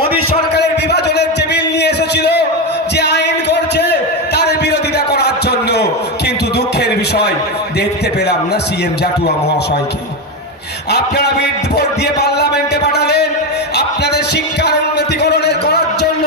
মোদী সরকারের বিভাজনের যে বিল নিয়ে এসেছিল, যে আইন করছে তার বিরোধিতা করার জন্য, কিন্তু দুঃখের বিষয় দেখতে পেলাম না সিএম জাটুয়া মহাশয়কে। আপনারা ভোট দিয়ে পার্লামেন্টে পাঠালেন আপনাদের শিক্ষার উন্নতিকরণের করার জন্য,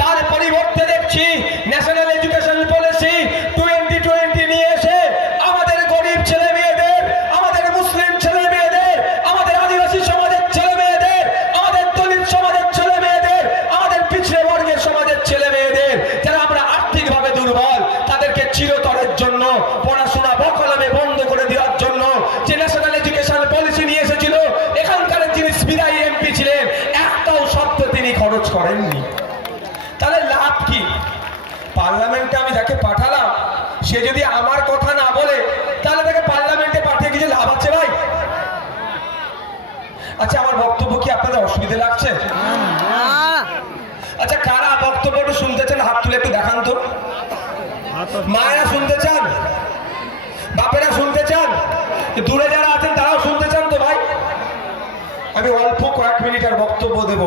তার পরিবর্তে দেখছি ন্যাশনাল এডুকেশন পলিসি 2020 নিয়ে এসে আমাদের গরিব ছেলে মেয়েদের, আমাদের মুসলিম ছেলে মেয়েদের, আমাদের আদিবাসী সমাজের ছেলে মেয়েদের, আমাদের দলিত সমাজের ছেলে মেয়েদের, আমাদের পিছড়ে বর্গের সমাজের ছেলে মেয়েদের, যারা আমরা আর্থিকভাবে দুর্বল, তাদেরকে চিরতরের জন্য পড়াশোনা বকলমে বন্ধ করে দেওয়ার জন্য যে ন্যাশনাল এডুকেশন পলিসি নিয়ে এসেছিল, এখানকার যিনি বিদায়ী এমপি ছিলেন একটাও শব্দ তিনি খরচ করেননি। তাহলে লাভ কি? পার্লামেন্টে আমি যাকে পাঠালাম সে যদি আমার কথা না বলে, তাহলে তাকে পার্লামেন্টে পাঠিয়ে কিছু লাভ আছে ভাই? আচ্ছা, আমার বক্তব্য কি আপনাদের অসুবিধা লাগছে? আচ্ছা, কারা বক্তব্যটা শুনতে চান হাত তুলে একটু দেখান তো। মায়েরা শুনতে চান? বাপেরা শুনতে চান? দূরে যারা আছেন তারাও শুনতে চান তো ভাই? আমি অল্প কয়েক মিনিটের বক্তব্য দেব,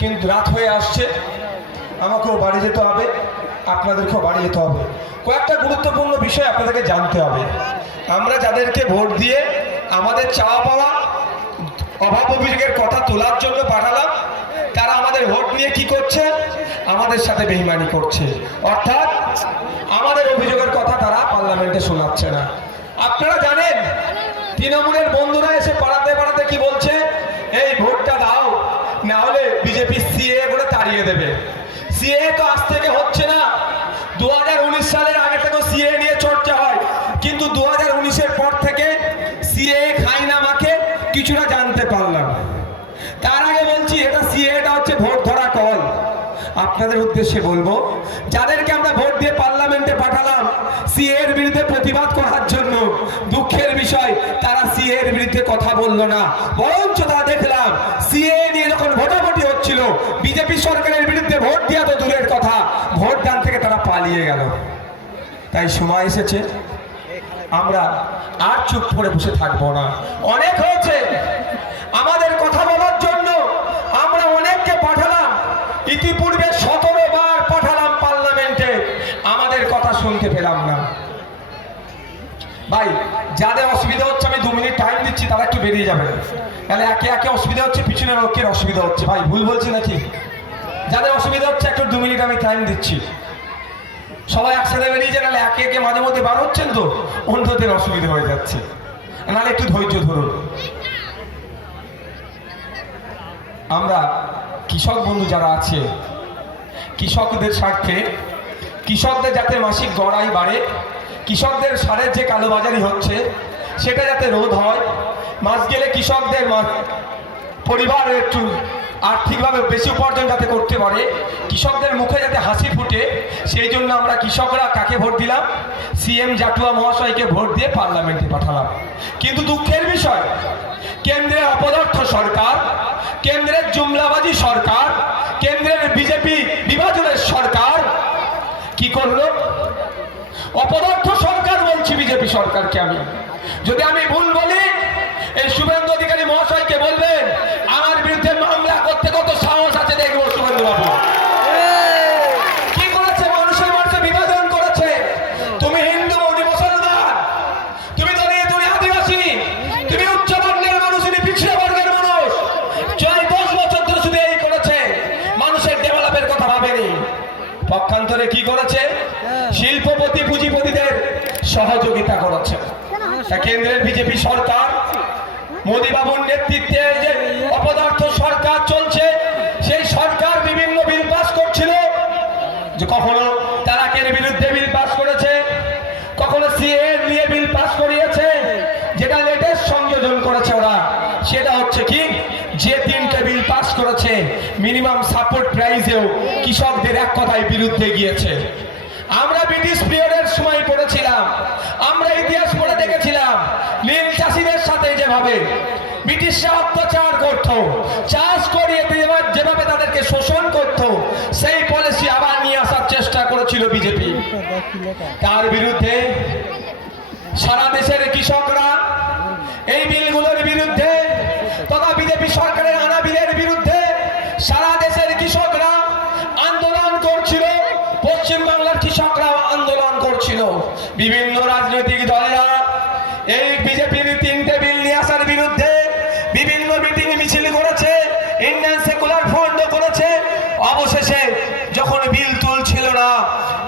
কিন্তু রাত হয়ে আসছে, আমাকেও বাড়ি যেতে হবে, আপনাদেরকেও বাড়ি যেতে হবে। কয়েকটা গুরুত্বপূর্ণ বিষয় আপনাদেরকে জানতে হবে। আমরা যাদেরকে ভোট দিয়ে আমাদের চাওয়া পাওয়া অভাব অভিযোগের কথা তোলার জন্য পাঠালাম, তারা আমাদের ভোট নিয়ে কি করছে? আমাদের সাথে বেইমানি করছে, অর্থাৎ আমাদের অভিযোগের কথা তারা পার্লামেন্টে শোনাচ্ছে না। আপনারা জানেন তৃণমূলের বন্ধুরা এসে পাড়াতে পাড়াতে কি বলছে? এই ভোটটা দাও, না হলে বিজেপি সিএ বলে তাড়িয়ে দেবে। সিএ তো আজ থেকে হচ্ছে না, 2019 সালের আগে থেকে সিএ নিয়ে চর্চা হয়, কিন্তু 2019-এর পর থেকে সিএ খাই না মাকে কিছুটা জানতে পারলাম। তার আগে বলছি এটা সিএটা হচ্ছে ভোট ধরা কল। আপনাদের উদ্দেশ্যে বলবো, যাদেরকে আমরা ভোট দিয়ে পার্লামেন্টে পাঠালাম সিএ এর বিরুদ্ধে প্রতিবাদ করার জন্য, দুঃখের বিষয় তারা সিএ এর বিরুদ্ধে কথা বললো না, বরঞ্চ তারা দেখলাম সিএ নিয়ে যখন ভোটাভুটি হচ্ছিল, বিজেপি সরকারের বিরুদ্ধে ভোট দেওয়া তো দূরের কথা, ভোটদান থেকে তারা পালিয়ে গেল। তাই সময় এসেছে আমরা আর চুপ করে বসে থাকবো না। অনেক হয়েছে, আমাদের কথা বলার জন্য আমরা অনেককে পাঠালাম, ইতিপূর্বে 17 বার পাঠালাম পার্লামেন্টে, আমাদের কথা শুনতে পেলাম না। ভাই, যাদের অসুবিধা হচ্ছে আমি 2 মিনিট টাইম দিচ্ছি, তারা একটু বেরিয়ে যাবে, তাহলে একে একে অসুবিধা হচ্ছে, পিছনের লোকের অসুবিধা হচ্ছে। ভাই ভুল বলছি নাকি? যাদের অসুবিধা হচ্ছে একটু 2 মিনিট আমি টাইম দিচ্ছি, সবাই একসাথে বেরিয়ে যান, নাহলে একে একে মাঝে মধ্যে বার হচ্ছেন তো অন্যদের অসুবিধা হয়ে যাচ্ছে, নাহলে একটু ধৈর্য ধরুন। আমরা কৃষক বন্ধু যারা আছে, কৃষকদের স্বার্থে, কৃষকদের যাতে মাসিক গড়াই বাড়ে, কৃষকদের সারের যে কালোবাজারি হচ্ছে সেটা যাতে রোধ হয়, মাস গেলে কৃষকদের পরিবার একটু আর্থিকভাবে বেশি উপার্জন যাতে করতে পারে, কৃষকদের মুখে যাতে হাসি ফুটে, সেই জন্য আমরা কৃষকরা কাকে ভোট দিলাম? সিএম জাটুয়া মহাশয়কে ভোট দিয়ে পার্লামেন্টে পাঠালাম। কিন্তু দুঃখের বিষয়, কেন্দ্রের অপদার্থ সরকার, কেন্দ্রের জুমলাবাজি সরকার, কেন্দ্রের বিজেপি বিভাজনের সরকার কি করলো? অপদার্থ সরকার বলছি বিজেপি সরকারকে। আমি যদি আমি ভুল বলি, এই শুভেন্দু অধিকারী মহাশয়কে বলবেন আমার বিরুদ্ধে মামলা করতে কত সাহস আছে দেখবো। শুভেন্দু বাবু কি করেছে? মানুষের মধ্যে বিভাজন করেছে। তুমি হিন্দু, উনি মুসলমান, তুমি দলিত, উনি আদিবাসী, তুমি উচ্চ বর্ণের মানুষ, উনি পিছিয়ে বর্গের মানুষ। 10 বছর ধরে শুধু এই করেছে, মানুষের ডেভেলপের কথা ভাবেনি। পক্ষান্তরে কি করেছে? শিল্পপতি পুঁজিপতিদের সহযোগিতা করেছে। কেন্দ্রের বিজেপি সরকার, মোদী বাবুর নেতৃত্বে যে অপদার্থ সরকার চলছে, সেই সরকার বিভিন্ন বিল পাস করছিল, যে কখনো তালাকের বিরুদ্ধে বিল পাস করেছে, কখনো সিএ নিয়ে বিল পাস করিয়েছে। যেটা লেটেস্ট সংযোজন করেছে ওরা, সেটা হচ্ছে কি, যে 3টে বিল পাস করেছে মিনিমাম সাপোর্ট প্রাইসেও কৃষকদের এক কথায় বিরুদ্ধে গিয়েছে। আমরা ব্রিটিশ পিরিয়ডের সময় পড়েছিলাম, আমরা ইতিহাস পড়ে দেখেছিলাম নীল চাষিদের সাথে যেভাবে ব্রিটিশরা অত্যাচার করত, চাষ করিয়ে যেভাবে তাদেরকে শোষণ করত, সেই পলিসি আবার নিয়ে আসার চেষ্টা করেছিল বিজেপি। তার বিরুদ্ধে সারা দেশের কৃষকরা এই বিলগুলোর বিরুদ্ধে তথা বিজেপি সরকারের আনা বিলের বিরুদ্ধে সারা দেশের কৃষক সেকুলার ফ্রন্ট করেছে। অবশেষে যখন বিল তুলছিল না,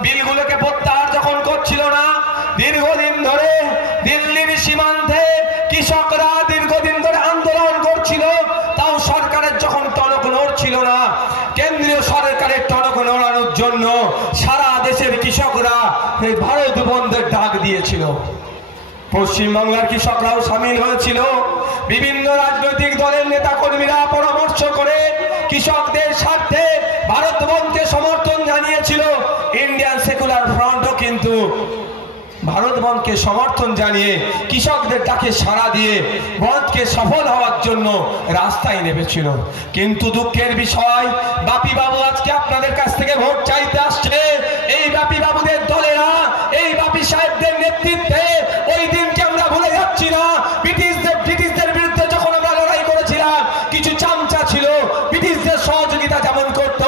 বিলগুলোকে প্রত্যাহার যখন করছিল না, দীর্ঘদিন ধরে দিল্লির সীমান্তে কৃষকরা দীর্ঘদিন ধরে আন্দোলন করছিল, তাও সরকারের যখন টনক নড়ছিল না, কেন্দ্রীয় সরকারের টনক নড়ানোর জন্য সারা দেশের কৃষকরা এই ভারত বন্ধের ডাক দিয়েছিল। পশ্চিমবাংলার কৃষকরাও সামিল হয়েছিল। বিভিন্ন রাজনৈতিক দলের নেতা কর্মীরা পরামর্শ করে কৃষকদের স্বার্থে ভারত বন্ধকে সমর্থন জানিয়েছিল। ইন্ডিয়ান সেকুলার ফ্রন্টও কিন্তু ভারত বন্ধকে সমর্থন জানিয়ে কৃষকদের ডাকে সাড়া দিয়ে বন্ধকে সফল হওয়ার জন্য রাস্তায় নেমেছিল। কিন্তু দুঃখের বিষয়, বাপি বাবু আজকে আপনাদের কাছ থেকে ভোট চাইতে আসছে। এই বাপি বাবুদের দলেরা, এই বাপি সাহেবদের নেতৃত্বে ওই দিনকে আমরা ভুলে যাচ্ছি না। ব্রিটিশদের বিরুদ্ধে যখন আমরা লড়াই করেছিলাম, কিছু চামচা ছিল ব্রিটিশদের সহযোগিতা যেমন করত,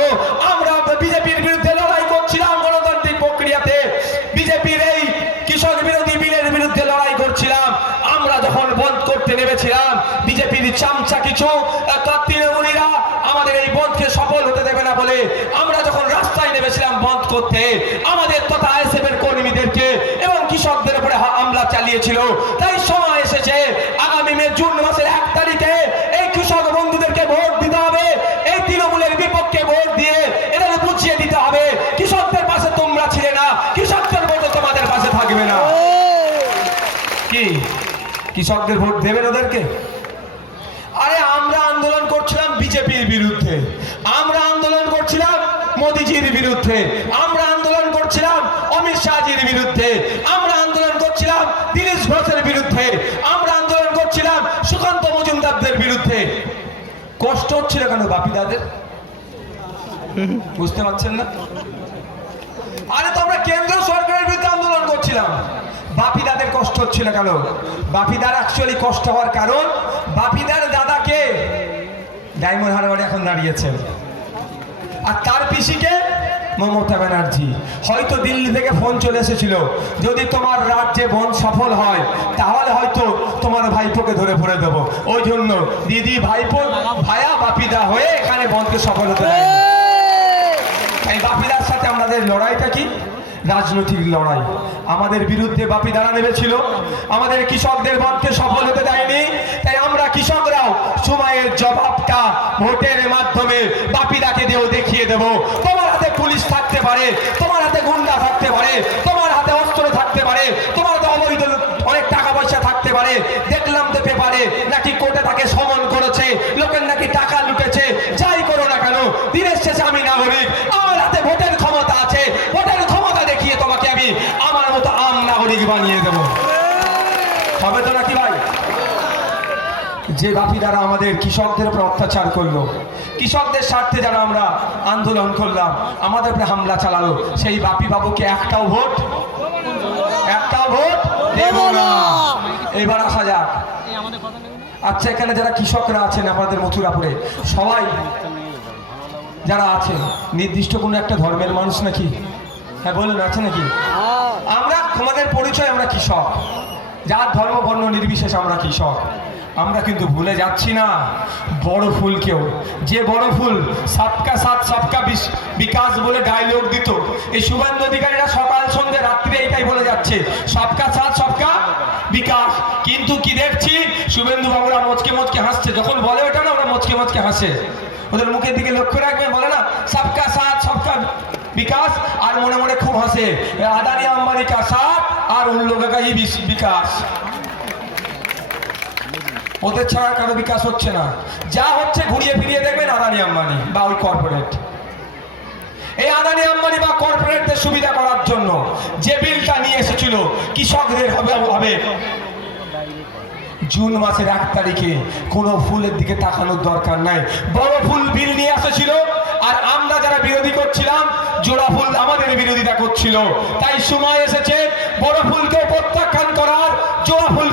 আমরা বিজেপির বিরুদ্ধে লড়াই করছিলাম গণতান্ত্রিক প্রক্রিয়াতে। বিজেপির এই কৃষক বিরোধী বিলের বিরুদ্ধে লড়াই করছিলাম। আমরা যখন বন্ধ করতে নেমেছিলাম, বিজেপির চামচা কিছু তৃণমূলীরা আমাদের এই বন্ধকে সফল হতে দেবে না বলে আমরা যখন রাস্তায় নেমেছিলাম বন্ধ করতে, আমাদের তথা আইএসএফ এর কর্মীদেরকে এবং কৃষকদের উপরে হামলা চালিয়েছিল। তাই সময় এসেছে আগামী জুন মাসের 1 তারিখে এই কৃষক বন্ধুদেরকে ভোট দিতে হবে। এই তৃণমূলের বিপক্ষে ভোট দিয়ে এদের বুঝিয়ে দিতে হবে কৃষকদের পাশে তোমরা ছিলে না, কৃষকদের ভোট তোমাদের পাশে থাকবে না। কি কৃষকদের ভোট দেবেন ওদেরকে? আরে আমরা আন্দোলন করছিলাম বিজেপির বিরুদ্ধে, আমরা আন্দোলন করছিলাম মোদিজির বিরুদ্ধে, আমরা আন্দোলন করছিলাম অমিত শাহজির বিরুদ্ধে, আমরা আন্দোলন করছিলাম দিলীপ ঘোষের বিরুদ্ধে, আমরা আন্দোলন করছিলাম সুকান্ত মজুমদারদের বিরুদ্ধে। কষ্ট হচ্ছিল কেন বাপিদাদের? বুঝতে পারছেন না? আরে তো আমরা কেন্দ্র সরকারের বিরুদ্ধে আন্দোলন করছিলাম, বাপিদাদের কষ্ট হচ্ছিল কেন? বাপিদার অ্যাকচুয়ালি কষ্ট হওয়ার কারণ, বাপিদার দাদাকে ডায়মন্ড হারবারে এখন দাঁড়িয়েছেন, আর তার পিসিকে মমতা ব্যানার্জি। হয়তো দিল্লি থেকে ফোন চলে এসেছিল, যদি তোমার রাজ্যে বন্ধ সফল হয় তাহলে হয়তো তোমার ভাইপোকে ধরে ভরে দেবো। ওই জন্য দিদি ভাইপো ভায়া বাপিদা হয়ে এখানে বন্ধকে সফল হতে দেয়। তাই বাপিদার সাথে আমাদের লড়াইটা কি? রাজনৈতিক লড়াই। আমাদের বিরুদ্ধে বাপিদারা নেমেছিল, আমাদের কৃষকদের বন্ধকে সফল হতে দেয়নি। তাই আমরা কৃষকরাও সময়ের জবাবটা ভোটের মাধ্যমে বাপিদাকে দিয়েও দেখিয়ে দেব। তোমার হাতে পুলিশ থাকতে পারে, তোমার হাতে গুন্ডা থাকতে পারে, তোমার হাতে অস্ত্র থাকতে পারে, তোমার হাতে অবৈধ অনেক টাকা পয়সা থাকতে পারে। দেখলাম তো পেপারে নাকি কোর্টে তাকে সমন করেছে, লোকের নাকি টাকা লুটেছে। যাই করো না কেন, দিনের শেষে আমি নাগরিক, আমার হাতে ভোটের ক্ষমতা আছে। ভোটের ক্ষমতা দেখিয়ে তোমাকে আমি আমার মতো আম নাগরিক বানিয়ে দেব। হবে তো নাকি ভাই? যে বাপিদারা আমাদের কৃষকদের উপর অত্যাচার করলো, কৃষকদের স্বার্থে যারা আমরা আন্দোলন করলাম, আমাদের উপরে হামলা চালালো, সেই বাপি বাবুকে একটাও ভোট দেব না। এবার আসা যাক, আচ্ছা এখানে যারা কৃষকরা আছেন আপনাদের মথুরাপুরে, সবাই যারা আছে নির্দিষ্ট কোনো একটা ধর্মের মানুষ নাকি? হ্যাঁ বলুন, আছে নাকি? আমরা আমাদের পরিচয়, আমরা কৃষক, যার ধর্ম বর্ণ নির্বিশেষে আমরা কৃষক। আমরা কিন্তু ভুলে যাচ্ছি না বড় ফুলকেও। যে বড় ফুল সবকা সাথ সবকা বিকাশ বলে ডায়লগ দিত, এই শুভেন্দু অধিকারীরা সকাল সন্ধ্যে রাত্রে এইটাই বলে যাচ্ছে, সবকা সাথ সবকা বিকাশ। কিন্তু কি দেখছি, শুভেন্দু বাবুরা মচকে মচকে হাসছে। যখন বলে ওটা না, ওরা মচকে মচকে হাসে। ওদের মুখের দিকে লক্ষ্য রাখবেন, বলে না সবকা সাথ সবকা বিকাশ, আর মনে মনে খুব হাসে আদানি আম্বানি কা সাথ আর উন লোগোं का ही বিকাশ। ওদের ছাড়া কারো বিকাশ হচ্ছে না। যা হচ্ছে ঘুরিয়ে ফিরিয়ে দেখবেন আদানি আম্বানি বা ওই কর্পোরেট। এই আদানি আম্বানি বা কর্পোরেটদের সুবিধা করার জন্য যে বিলটা নিয়ে এসেছিল কৃষকদের হবে জুন মাসের 1 তারিখে, কোনো ফুলের দিকে তাকানোর দরকার নাই। বড় ফুল বিল নিয়ে এসেছিল, আর আমরা যারা বিরোধী করছিলাম জোড়া ফুল আমাদের বিরোধিতা করছিল। তাই সময় এসেছে বড় ফুলকে প্রত্যাখ্যান করার, জোড়া ফুল